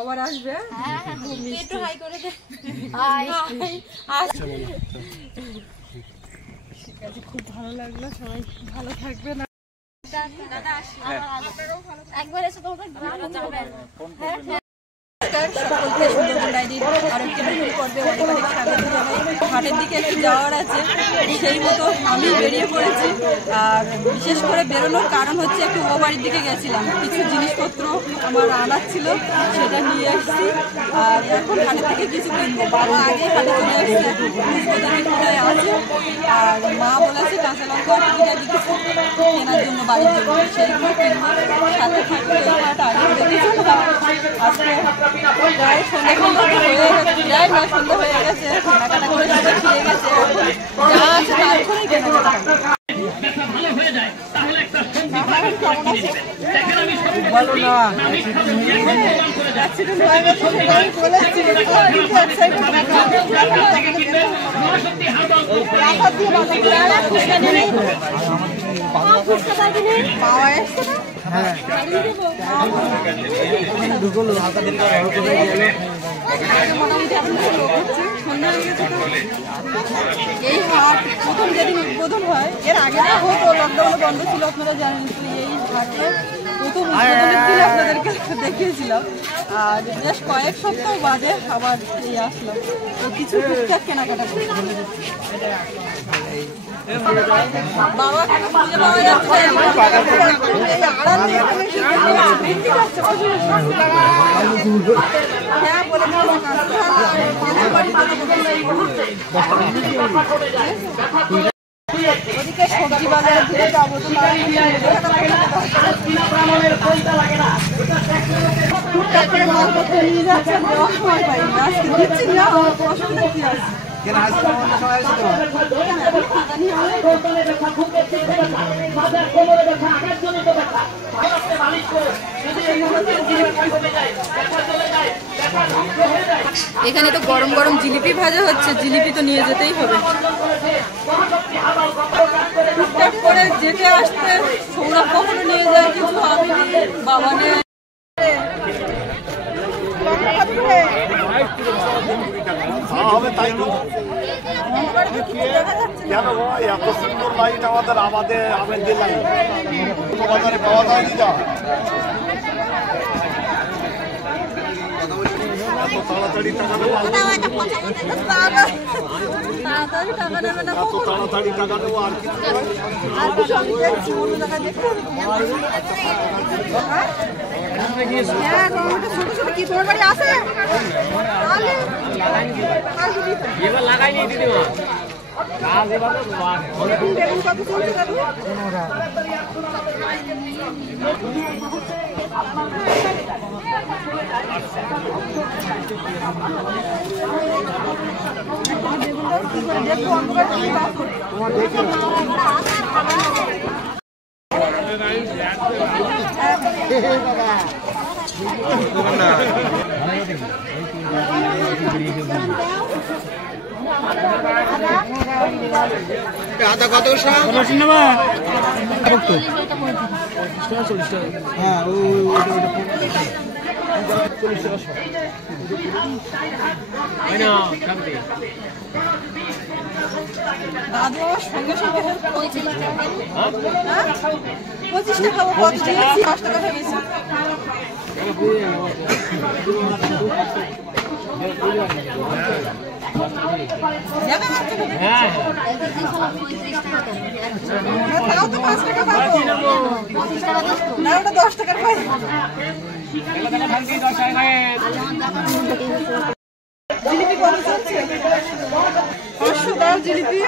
আবার আসবে। একটু হাই করে দে। খুব ভালো লাগলো, সবাই ভালো থাকবে না। একবার এসে তোমাকে সকলকে সুন্দরবন ডায়েরির আরেকটি নতুন পর্বে অনেক অনেক স্বাগত জানাই। ঘাটের দিকে একটু যাওয়ার আছে, সেই মতো আমি বেরিয়ে পড়েছি। আর বিশেষ করে বেরোনোর কারণ হচ্ছে একটু ও বাড়ির দিকে গেছিলাম, কিছু জিনিসপত্র আমার আনার ছিল, সেটা নিয়ে এসেছি। আর এখন ঘাটের থেকে কিছু কিনবো। বাবা আগেই ঘাটে চলে এসছে, দেখি কোথায় আছে। আর মা বলেছে কাঁচা লঙ্কা ইত্যাদি কিছু কেনার জন্য বাড়ির জন্য, সেইগুলো কিনবো। সাথে থাকবে ঘাট আগে দেখেছি। আজকে প্রায় সন্ধ্যা হয়ে গেছে, কেনাকাটা করে সবাই ফিরে গেছে। যা আছে তারপরেই কেনাকাটা ভালো না অ্যাক্সিডেন্ট হয়ে গেছে, সেটা আমি বলেছি। পাওয়া এসছে না। হ্যাঁ এই হাট প্রথম যেদিন উদ্বোধন হয়, এর আগে না হতো, লকডাউনে বন্ধ ছিল, আপনারা জানেন। এই হাটে প্রথম উদ্বোধনের দিন আপনাদেরকে দেখিয়েছিলাম। আর বেশ কয়েক সপ্তাহ বাদে আবার এই আসলাম, তো কিছু টুকটাক কেনাকাটা করি। বাবা খুঁজে পাওয়া যাচ্ছে, হ্যাঁ বলে ওদিকে সবজি বাজারের দিকে যাবো, তো টুকটাক করে মালপত্র নিয়ে যাচ্ছে, দেওয়ার সময় পাই না। আজকে দিচ্ছি না, অসুবিধা কি আছে? এখানে তো গরম গরম জিলিপি ভাজা হচ্ছে, জিলিপি তো নিয়ে যেতেই হবে। টুকটাক করে যেতে আসতে সৌরভ কখনো নিয়ে যায় কিছু, আমি বাবা নিয়ে। এত সুন্দর লাইট আমাদের আমের লাইট বাজারে পাওয়া যায়নি। যা তাড়াতাড়ি টাকা দেবো, তাড়াতাড়ি টাকা দেবো। আর কি তোমার বাড়ি আছে? এবার লাগাই নি দিদিমা। আদা কত? হ্যাঁ দাদু সঙ্গে সঙ্গে 25 টাকা, 10 টাকা ভেবেছি। তাও তো 5 টাকা পাবো না, ওটা 10 টাকার পাই। জিলিপি কত চলছে? 500 টাকার জিলিপি,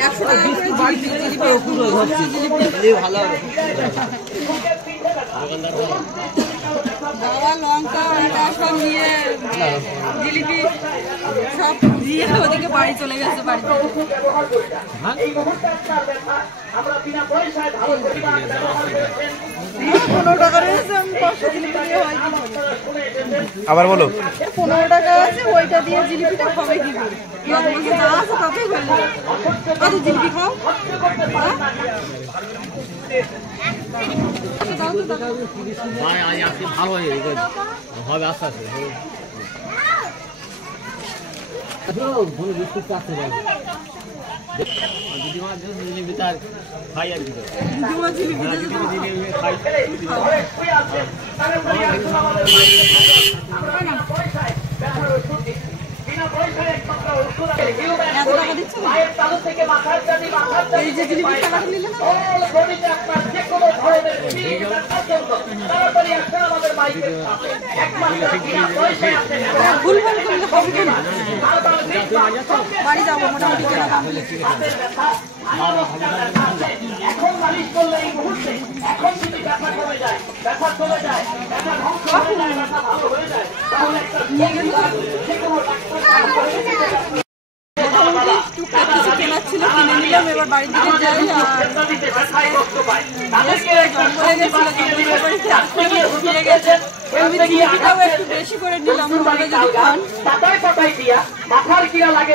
100 টাকা করে জিলিপি ভালো হবে। বাবা লঙ্কা আটা সব নিয়ে জিলিপি সব দিয়ে ওদিকে বাড়ি চলে গেছে। বাড়িতে 15 টাকা রয়েছে, আমি 500 জিলিপি দিয়ে হয় কি করে? আবার বলো। 15 টাকা আছে, ওইটা দিয়ে জিলিপিটা হবে কি করে? যা আছে তাতেই বললো। কত জিলিপি খাও? ভাই আজ আজকে ভালো হয়ে হবে আস্তে আস্তে দিদিমা জিলিপি তার খাই আর কি খাই বাড়ি যাবো মোটামুটি এখন মালিশ করলে এই মুহূর্তে এখন যদি ব্যথা কমে যায়, ব্যথা চলে যায়, ব্যথা ধ্বংস হয়ে যায়, ব্যথা ভালো হয়ে যায়, তাহলে একটা যে কোনো টুকটাক কিছু কেনার ছিল কিনে নিলাম। এবার বাড়ির দিকে যাই। আর জঙ্গলে গেছে আমি জিলিপিটাও একটু বেশি করে নিলাম যদি খান। মাথার কিরা লাগে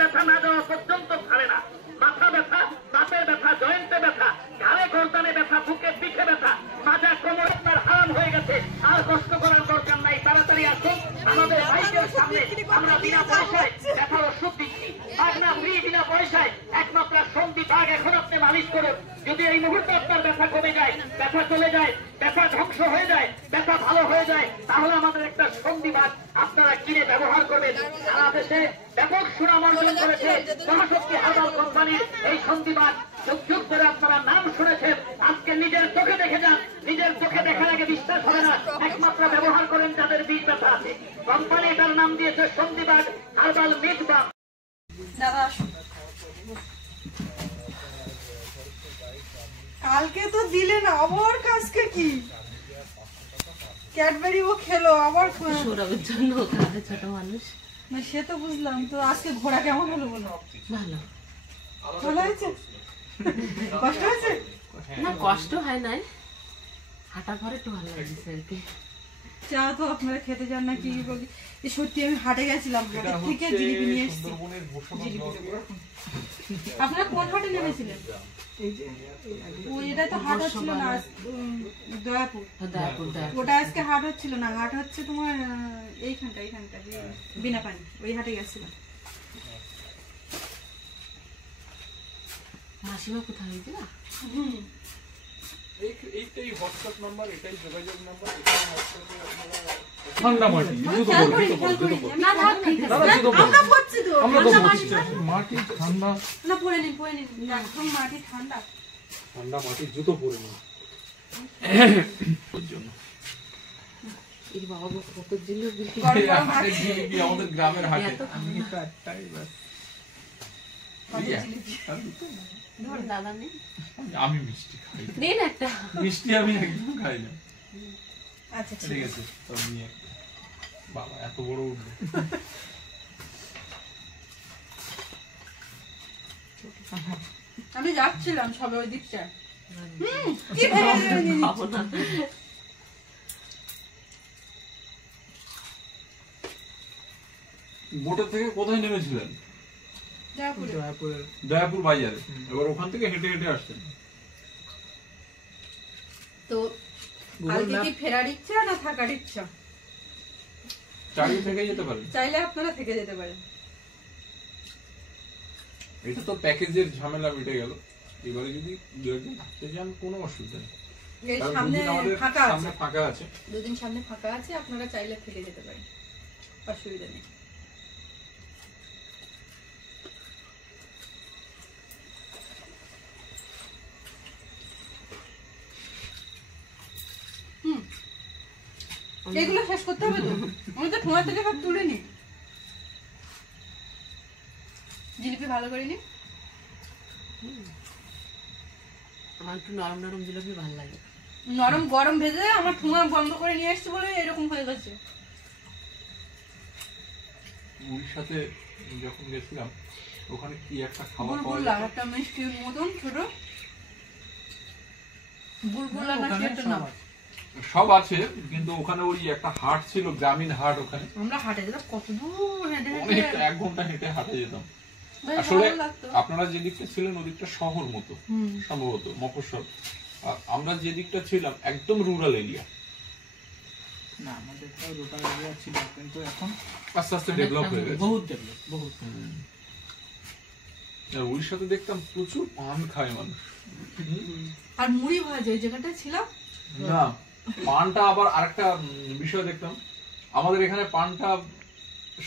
ব্যথা না দেওয়া পর্যন্ত ছাড়ে না। মাথা ব্যথা, দাঁতের ব্যথা, জয়েন্টে ব্যথা, ঘাড়ে গর্দানে ব্যথা, বুকে পিঠে ব্যথা, মাজা কোমর আপনার হারাম হয়ে গেছে। আর কষ্ট করার দরকার নাই, তাড়াতাড়ি আসুন আমাদের বাইকের সামনে। আমরা বিনা পয়সায় ব্যথার ওষুধ দিচ্ছি, না ফ্রি, বিনা পয়সায় একমাত্র সন্ধি বাঘ। এখন আপনি মালিশ করুন। যদি এই মুহূর্তে আপনার ব্যথা কমে যায়, ব্যথা চলে যায়, ব্যথা ধ্বংস হয়ে যায়, ব্যথা ভালো হয়ে যায়, তাহলে আমাদের একটা সন্ধি বাঘ আপনারা কিনে ব্যবহার করবেন। সারা দেশে ব্যাপক সুনাম অর্জন করেছে মহাশক্তি হার্বাল কোম্পানির এই সন্ধিবাদ। যুগ যুগ ধরে আপনারা নাম শুনেছেন, আজকে নিজের চোখে দেখে যান। নিজের চোখে দেখার আগে বিশ্বাস হবে না। একমাত্র ব্যবহার করেন যাদের বীজ ব্যথা আছে। কোম্পানি এটার নাম দিয়েছে সন্ধিবাদ হার্বাল মিট বাম। দাদা কালকে তো দিলে না, আবার কাজকে কি ক্যাডবেরি ও খেলো আবার সৌরভের জন্য খাবে ছোট মানুষ। না সে তো বুঝলাম। তো আজকে ঘোরা কেমন হলো বলো? ভালো ভালো হয়েছে? কষ্ট হয়েছে? না কষ্ট হয় নাই, হাঁটা পরে একটু ভালো লাগছে আর কি। চা তো আপনারা খেতে যান না কি বলি? সত্যি আমি হাটে গেছিলাম, হাটের থেকে জিলিপি নিয়ে এসেছি। আপনারা কোন হাটে নেমেছিলেন? এটা তো হাট হচ্ছিল না, দয়াপুর। ওটা আজকে হাট হচ্ছিল না, হাট হচ্ছে তোমার এইখানটা বিনা পানি, ওই হাটে গেছিলাম। মাসিমা কোথায় হয়েছে না? এইটাই হোয়াটসঅ্যাপ নাম্বার, এটাই যোগাযোগ নাম্বার। ঠান্ডা মাটি মাটি ঠান্ডা না পরে নিন একদম মাটি ঠান্ডা ঠান্ডা মাটির জুতো পরে নিন। বাবা কত জিনিস আমাদের গ্রামের হাটে দাদা নেই, আমি মিষ্টি খাই। দিন একটা মিষ্টি আমি একদম খাই না। আচ্ছা ঠিক আছে, বাবা এত বড় উঠবে। আমি যাচ্ছিলাম সবে ওই দিকটা। বোটের থেকে কোথায় নেমেছিলেন? দয়াপুর বাজারে। এবার ওখান থেকে হেঁটে হেঁটে আসছেন। তো কালকে কি ফেরার ইচ্ছা না থাকার ইচ্ছা? চালিয়ে থেকে যেতে পারেন, চাইলে আপনারা থেকে যেতে পারেন। এটা তো প্যাকেজের ঝামেলা মিটে গেল। এবারে যদি দু একদিন থাকতে চান কোনো অসুবিধা নেই, সামনে ফাঁকা আছে, দুদিন সামনে ফাঁকা আছে, আপনারা চাইলে থেকে যেতে পারেন, অসুবিধা নেই। এগুলো শেষ করতে হবে তো, আমি তো ঠোঁয়া থেকে সব তুলে নি। জিলিপি ভালো করে নি। আমার একটু নরম নরম জিলিপি ভালো লাগে। নরম গরম ভেজে আমার ঠোঁয়া বন্ধ করে নিয়ে এসছে বলে এরকম হয়ে গেছে। উড়িষ্যাতে যখন গেছিলাম ওখানে কি একটা খাবার বুলবুলা, একটা মিষ্টির মতন ছোট বুলবুলা না কি একটা নাম, সব আছে। কিন্তু ওখানে ওই একটা হাট ছিল, গ্রামীণ হাট। ওখানে আমরা হাটে যেতাম, কত দূর হেঁটে হেঁটে 1 ঘন্টা হেঁটে হাটে যেতাম। আসলে আপনারা যে দিকটা ছিলেন ওদিকটা শহর মতো সম্ভবত, মফস্বল। আর আমরা যে দিকটা ছিলাম একদম রুরাল এরিয়া, না আমাদের তো রুরাল এরিয়া ছিল, কিন্তু এখন আস্তে আস্তে ডেভেলপ হয়ে গেছে, বহুত ডেভেলপ, বহুত। আর উড়িষ্যাতে দেখতাম প্রচুর পান খায় মানুষ। আর মুড়ি ভাজা ওই জায়গাটা ছিলাম না, পানটা আবার আরেকটা বিষয় দেখতাম, আমাদের এখানে পানটা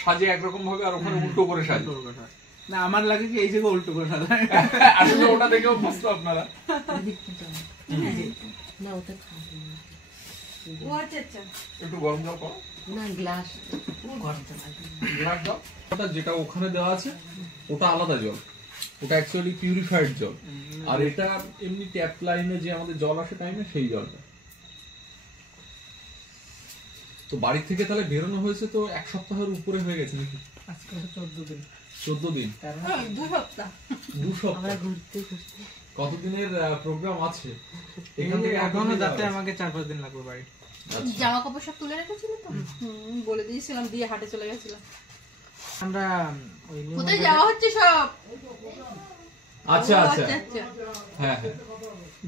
সাজে একরকম ভাবে আর ওখানে উল্টো করে সাজে। না আমার লাগে কি এই জায়গায় উল্টো করে সাজায়, আসলে ওটা দেখেও বুঝতো আপনারা। না ওটা খাবো না। ও আচ্ছা আচ্ছা, একটু গরম জল করো, না গ্লাস গরম জল লাগবে। গ্লাস দাও। ওটা যেটা ওখানে দেওয়া আছে ওটা আলাদা জল, ওটা অ্যাকচুয়ালি পিউরিফাইড জল, আর এটা এমনি ট্যাপ লাইনে যে আমাদের জল আসে টাইমে সেই জলটা। তো বাড়ি থেকে তাহলে বেরোনো হয়েছে তো 1 সপ্তাহের উপরে হয়ে গেছে নাকি? আজকে 14 দিন। 14 দিন, 2 সপ্তাহ। 2 সপ্তাহ। আমরা ঘুরতে ঘুরতে কতদিনের প্রোগ্রাম আছে এখান থেকে? এখনো যাতে আমাকে 4-5 দিন লাগবে বাড়ি। জামা কাপড় সব তুলে রেখেছিল তো? বলে দিয়েছিলাম, দিয়ে হাটে চলে গেছিলাম। আমরা ওই কোথায় যাওয়া হচ্ছে সব? আচ্ছা আচ্ছা, আচ্ছা, হ্যাঁ হ্যাঁ,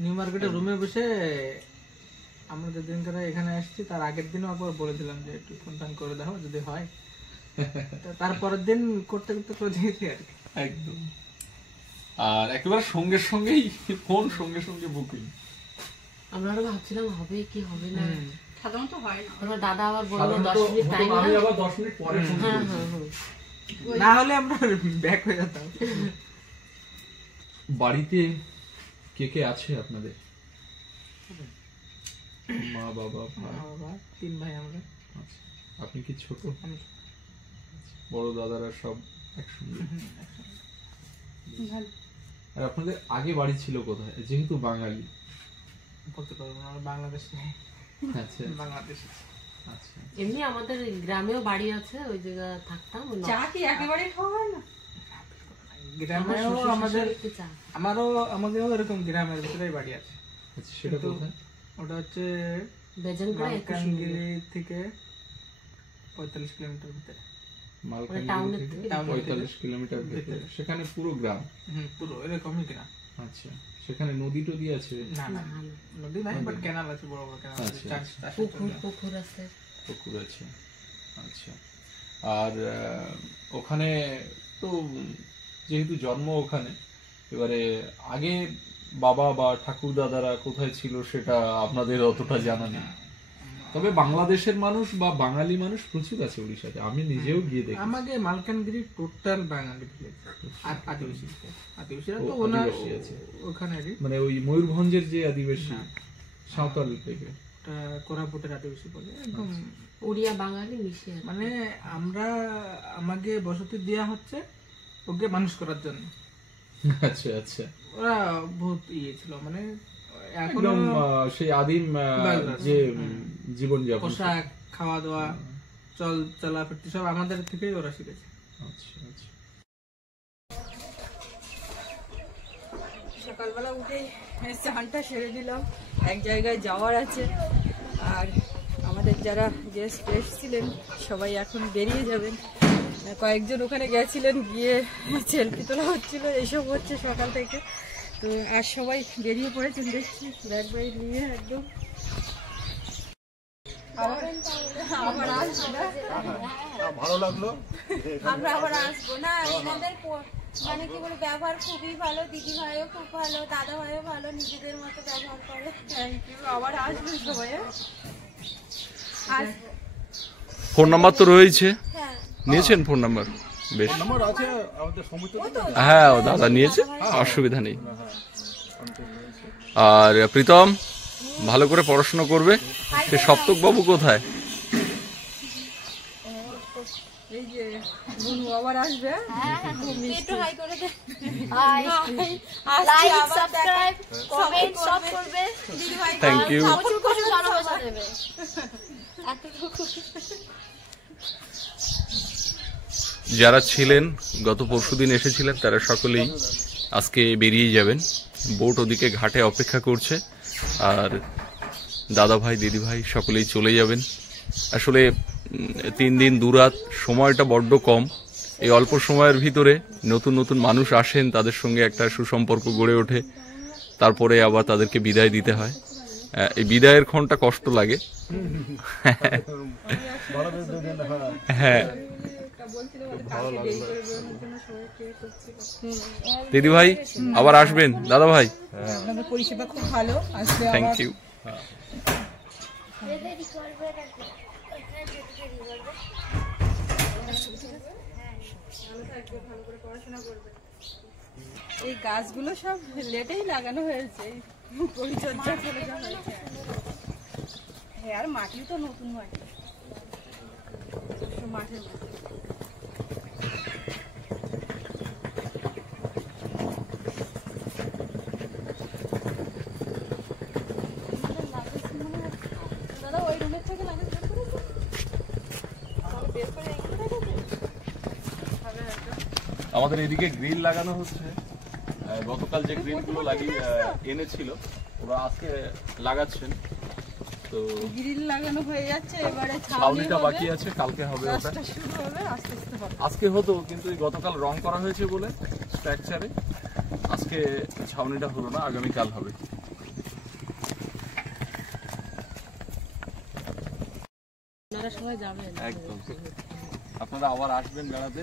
নিউ মার্কেটের রুমে বসে আমরা যেদিন করে এখানে আসছি তার আগের দিনও একবার বলেছিলাম যে একটু ফোন টোন করে দাও যদি হয়। তারপরের দিন করতে করতে করে দিয়েছি আর কি, একদম। আর একেবারে সঙ্গে সঙ্গেই ফোন, সঙ্গে সঙ্গে বুকিং। আমরা আরো ভাবছিলাম হবে কি হবে না, সাধারণত হয় না। আমার দাদা আবার বললো সাধারণত 10 মিনিট টাইম আমি আবার 10 মিনিট পরে ফোন হ্যাঁ করেছি। হ্যাঁ হ্যাঁ। না হলে আমরা ব্যাক হয়ে যেতাম। বাড়িতে কে কে আছে আপনাদের? মা বাবা ভাই? মা বাবা 3 ভাই আমরা। আচ্ছা, আপনি কি ছোট? আমি বড় দাদারা সব একসঙ্গে? আর আপনাদের আগে বাড়ি ছিল কোথায়, যেহেতু বাঙালি? বলতে পারবো না, আমরা বাংলাদেশে। আচ্ছা বাংলাদেশে আচ্ছা, এমনি আমাদের গ্রামেও বাড়ি আছে, ওই জায়গা থাকতাম। ওই চা কি একেবারে খাওয়া হয় না? গ্রামেও আমাদের, একটু চা। আমাদেরও এরকম গ্রামের ভিতরেই বাড়ি আছে। আচ্ছা, সেটা কিন্তু কোথায়? ওটা হচ্ছে বেজন করে 21 মালকানগিরি থেকে 45 কিলোমিটার ভিতরে। মালকানগিরি টাউনের থেকে থেকে 45 কিলোমিটার ভিতরে, সেখানে পুরো গ্রাম। পুরো এরকমই গ্রাম। আচ্ছা, সেখানে নদী টদী আছে? না না নদী নাই, বাট ক্যানাল আছে, বড় বড় ক্যানাল আছে, আচ্ছা। পুকুর আছে। পুকুর আছে, আচ্ছা। আর ওখানে তো যেহেতু জন্ম ওখানে, এবারে আগে বাবা বা ঠাকুর দাদারা কোথায় ছিল সেটা আপনাদের অতটা জানা নেই, তবে বাংলাদেশের মানুষ বা বাঙালি মানুষ প্রচুর আছে উড়িষ্যাতে, আমি নিজেও গিয়ে দেখি। আমাকে মালকানগিরি টোটাল বাঙালি ভিলেজ, আর আদিবাসীরা তো ও, ওনার আদিবাসী আছে। ওখানেরই, মানে ওই ময়ূরভঞ্জের যে আদিবাসী সাঁওতাল টাইপের, ওটা কোরাপুটের আদিবাসী বলে, একদম উড়িয়া বাঙালি মিশিয়ে। মানে আমাকে বসতি দেওয়া হচ্ছে ওকে মানুষ করার জন্য। আচ্ছা আচ্ছা, ওরা বহুত ইয়ে ছিল, মানে এখন একদম সেই আদিম যে জীবন যাপন। পোশাক, খাওয়া দাওয়া, চলাফেরতি সব আমাদের থেকেই ওরা শিখেছে। আচ্ছা আচ্ছা, সকালবেলা উঠেই স্নানটা সেরে দিলাম, এক জায়গায় যাওয়ার আছে। আর আমাদের যারা গেস্ট এসেছিলেন সবাই এখন বেরিয়ে যাবেন, কয়েকজন ওখানে গেছিলেন, গিয়ে সেলফি তোলা হচ্ছিল, এইসব হচ্ছে সকাল থেকে। তো আর সবাই বেরিয়ে পড়েছেন দেখছি, ব্যাগ ব্যাগ নিয়ে একদম। আবার আসবো না, ভালো লাগলো। আমরা আবার আসবো না। এনাদের মানে কি বলে ব্যবহার খুবই ভালো, দিদি ভাইও খুব ভালো, দাদা ভাইও ভালো, নিজেদের মতো ব্যবহার করে। থ্যাংক ইউ, আবার আসবেন সবাই। ফোন নাম্বার তো রয়েছে, হ্যাঁ নিয়েছেন ফোন নাম্বার? বেশ, নম্বর আছে আমাদের সমিতি। হ্যাঁ ও দাদা নিয়েছে, অসুবিধা নেই। আর প্রীতম ভালো করে পড়াশোনা করবে। সে সপ্তক বাবু কোথায়? এই যে বুনু আবার আসবে। একটু হাই করে দে। হাই, লাইক, সাবস্ক্রাইব, কমেন্ট সব করবে। দিদি ভাই থ্যাংক ইউ। প্রচুর প্রচুর ভালোবাসা দেবে। এতটুকু যারা ছিলেন গত পরশুদিন এসেছিলেন তারা সকলেই আজকে বেরিয়ে যাবেন। বোট ওদিকে ঘাটে অপেক্ষা করছে, আর দাদা ভাই দিদি ভাই সকলেই চলে যাবেন। আসলে 3 দিন 2 রাত, সময়টা বড্ড কম। এই অল্প সময়ের ভিতরে নতুন নতুন মানুষ আসেন, তাদের সঙ্গে একটা সুসম্পর্ক গড়ে ওঠে। তারপরে আবার তাদেরকে বিদায় দিতে হয়। এই বিদায়ের ক্ষণটা কষ্ট লাগে। হ্যাঁ দিদি ভাই আবার আসবেন, দাদা ভাই আপনাদের পরিষেবা খুব ভালো, আসলে থ্যাংক ইউ। এই গাছগুলো সব লেটেই লাগানো হয়েছে, পরিচর্যা করে যা হয়েছে। হ্যাঁ, আর মাটিও তো নতুন মাটি, মাঠের মাটি। দাদা ওই রুমের থেকে লাগেজ বের করে আমাদের এদিকে গ্রিল লাগানো হচ্ছে। গতকাল যে গ্রিলগুলো এনেছিল ওরা আজকে লাগাচ্ছেন। তো গ্রিল লাগানো হয়ে যাচ্ছে, এবারে ছাউনিটা বাকি আছে, কালকে হবে ওটা। কাজটা শুরু হবে, আস্তে আস্তে হবে। আজকে হতো কিন্তু গতকাল রং করা হয়েছে বলে স্ট্রাকচারে আজকে ছাউনিটা হলো না, আগামীকাল হবে। আপনারা সবাই যাবেন একদম, আপনারা আবার আসবেন বেড়াতে,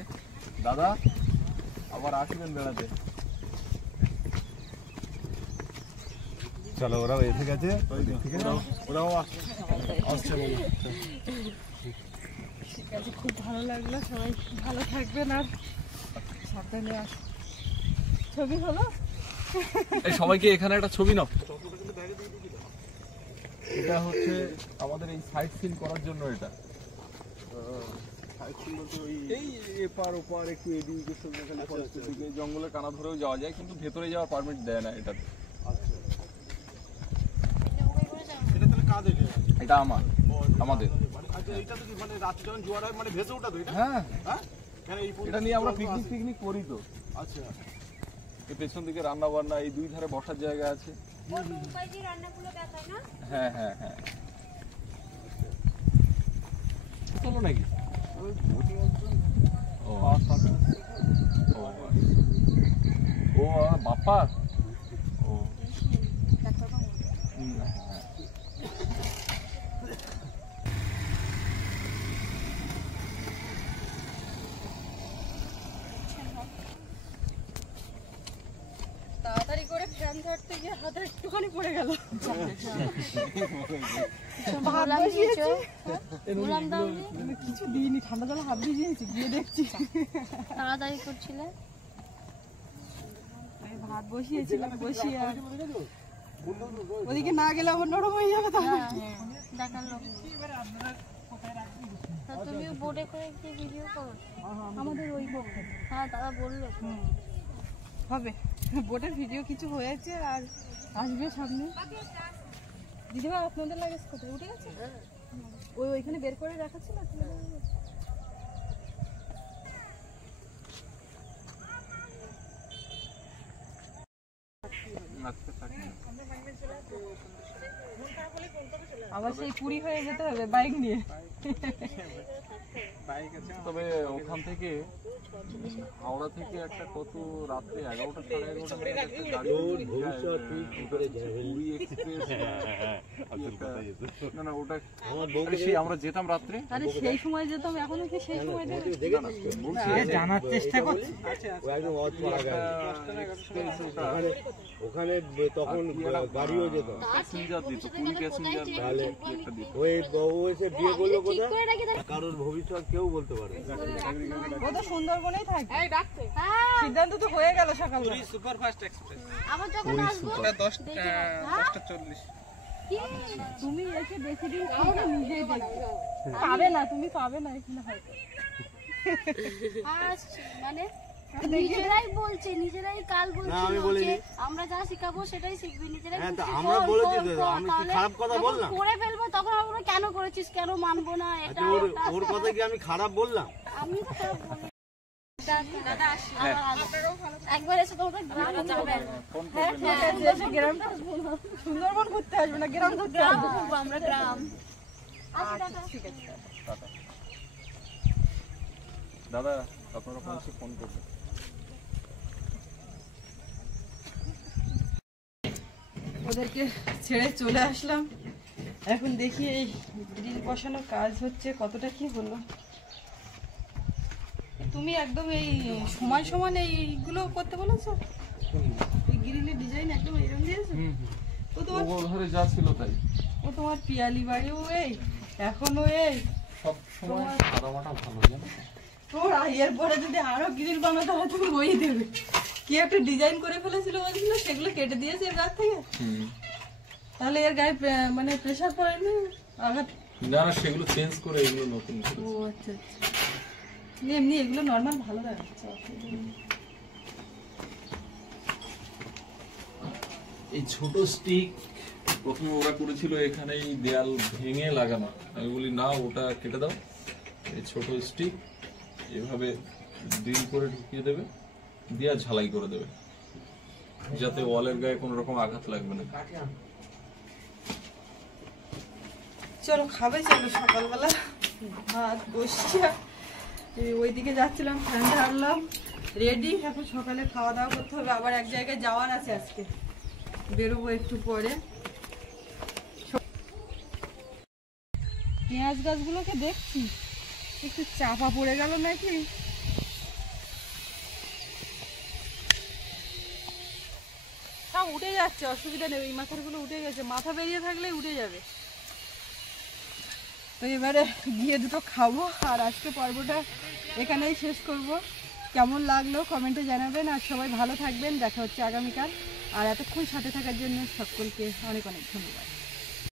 দাদা আবার আসবেন বেড়াতে। চলো ওরাও এসে গেছে, ওরাও আসছে। ঠিক আছে, খুব ভালো লাগলো, সবাই ভালো থাকবেন আর সাবধানে আসুন। ছবি হলো, এই সবাইকে এখানে একটা ছবি নাও। এটা হচ্ছে আমাদের এই সাইট সিন করার জন্য, এটা এই এপার ওপার একটু এদিকে জঙ্গলে কানা ধরেও যাওয়া যায়, কিন্তু ভেতরে যাওয়ার পারমিট দেয় না এটাতে। এটা আমাদের হ্যাঁ, এটা নিয়ে আমরা পিকনিক করি তো। আচ্ছা, এই পেছন দিকে রান্না বান্না, এই দুই ধারে বসার জায়গা আছে। হ্যাঁ হ্যাঁ হ্যাঁ, চলো নাকি? ও বাপ্পা, ও তাড়াতাড়ি করে ফ্যান ধরতে গিয়ে হাতে একটুখানি পড়ে গেল। কিছু দিইনি, ঠান্ডা জল হাত ভিজিয়েছি, গিয়ে দেখছি তাড়াতাড়ি করছিলে। ভাত বসিয়েছিলাম, বসিয়ে আর ওদিকে না গেলে আবার নরম হয়ে যাবে। দেখালো তুমি বোর্ডে করে কি ভিডিও করো? আমাদের ওই বোর্ড, হ্যাঁ দাদা বললো হবে বোর্ডের ভিডিও কিছু হয়েছে আর আসবে সামনে। দিদিভাই আপনাদের লাগেজ কোথায় উঠে গেছে? ওইখানে বের করে রাখা ছিল। আবার সেই পুরী হয়ে যেতে হবে বাইক নিয়ে। তবে ওখান থেকে হাওড়া থেকে একটা কত রাত্রে 11টা সাড়ে 11টা না ওটা আমরা যেতাম রাত্রে। আরে সেই সময় যেতাম, এখন কি সেই সময় জানার চেষ্টা করছি। ওখানে তখন গাড়িও যেত, প্যাসেঞ্জার দিত, পুরী প্যাসেঞ্জার একটা দিত। ওই বউ এসে বিয়ে করলো কোথায়, কারোর ভবিষ্যৎ কেউ বলতে পারে। ও তো সুন্দরবনেই থাকে। সিদ্ধান্ত তো হয়ে গেল সকালবেলা। সুপারফাস্ট এক্সপ্রেস আবার যখন আসবো 10:40 তুমি এসে বেশি দিন থেকে নিজেই দেখবে, পাবে না, তুমি পাবে না এখানে হয়তো। মানে নিজেরাই বলছে, নিজেরাই কাল বলছে আমরা যা শিখাবো সেটাই শিখবি, নিজেরাই আমরা বলেছি তো, আমি কি খারাপ কথা বললাম? করে ফেলবো তখন আমরা কেন করেছিস, কেন মানবো না, এটা ওর কথা কি আমি খারাপ বললাম? আমি তো খারাপ বলি। একবার এসে তোমরা গ্রামে যাবেন, গ্রামটা সুন্দরবন ঘুরতে আসবে না, গ্রাম ঘুরতে আসবে আমরা গ্রাম। ঠিক আছে দাদা, আপনারা ফোন করবেন। ওদেরকে ছেড়ে চলে আসলাম। এখন দেখি এই গ্রিল বসানোর কাজ হচ্ছে কতটা কি হলো। তুমি একদম এই সমান সমান এইগুলো করতে বলেছো? এই গ্রিলের ডিজাইন একদম এরকম দিয়েছো? ও তোমার ঘরে যা ছিল তাই। ও তোমার পিয়ালি বাড়িও এই, এখনো এই, সব সময় আরামাটা ভালো জানো। তোর এরপরে যদি আরো গ্রিল বানাতে হয় তুমি ওই দেবে। কি একটা ডিজাইন করে ফেলেছিল বলছিল, সেগুলো কেটে দিয়েছে এর গাছ থেকে। তাহলে এর গায়ে মানে প্রেসার পড়েনি আঘাত? না না, সেগুলো চেঞ্জ করে এগুলো নতুন ও আচ্ছা আচ্ছা, এমনি এগুলো নর্মাল ভালো দেখাচ্ছে। এই ছোট স্টিক প্রথমে ওরা করেছিল এখানেই দেয়াল ভেঙে লাগানো। আমি বলি না, ওটা কেটে দাও, এই ছোট স্টিক এভাবে ড্রিল করে ঢুকিয়ে দেবে, দিয়ে ঝালাই করে দেবে, যাতে ওয়ালের গায়ে কোনো রকম আঘাত লাগবে না। চলো খাবে, চলো সকালবেলা ভাত বসিয়া ওইদিকে যাচ্ছিলাম, ফ্যান ঢাললাম, রেডি। এখন সকালে খাওয়া দাওয়া করতে হবে, আবার এক জায়গায় যাওয়ার আছে আজকে, বেরোবো একটু পরে। পেঁয়াজ গাছগুলোকে দেখছি একটু চাপা পড়ে গেল নাকি। সব উঠে যাচ্ছে, অসুবিধা নেই, এই মাথাগুলো উঠে গেছে, মাথা বেরিয়ে থাকলে উঠে যাবে। তো এবারে গিয়ে দুটো খাবো, আর আজকে পর্বটা এখানেই শেষ করব। কেমন লাগলো কমেন্টে জানাবেন, আর সবাই ভালো থাকবেন। দেখা হচ্ছে আগামীকাল। আর এতক্ষণ সাথে থাকার জন্য সকলকে অনেক অনেক ধন্যবাদ।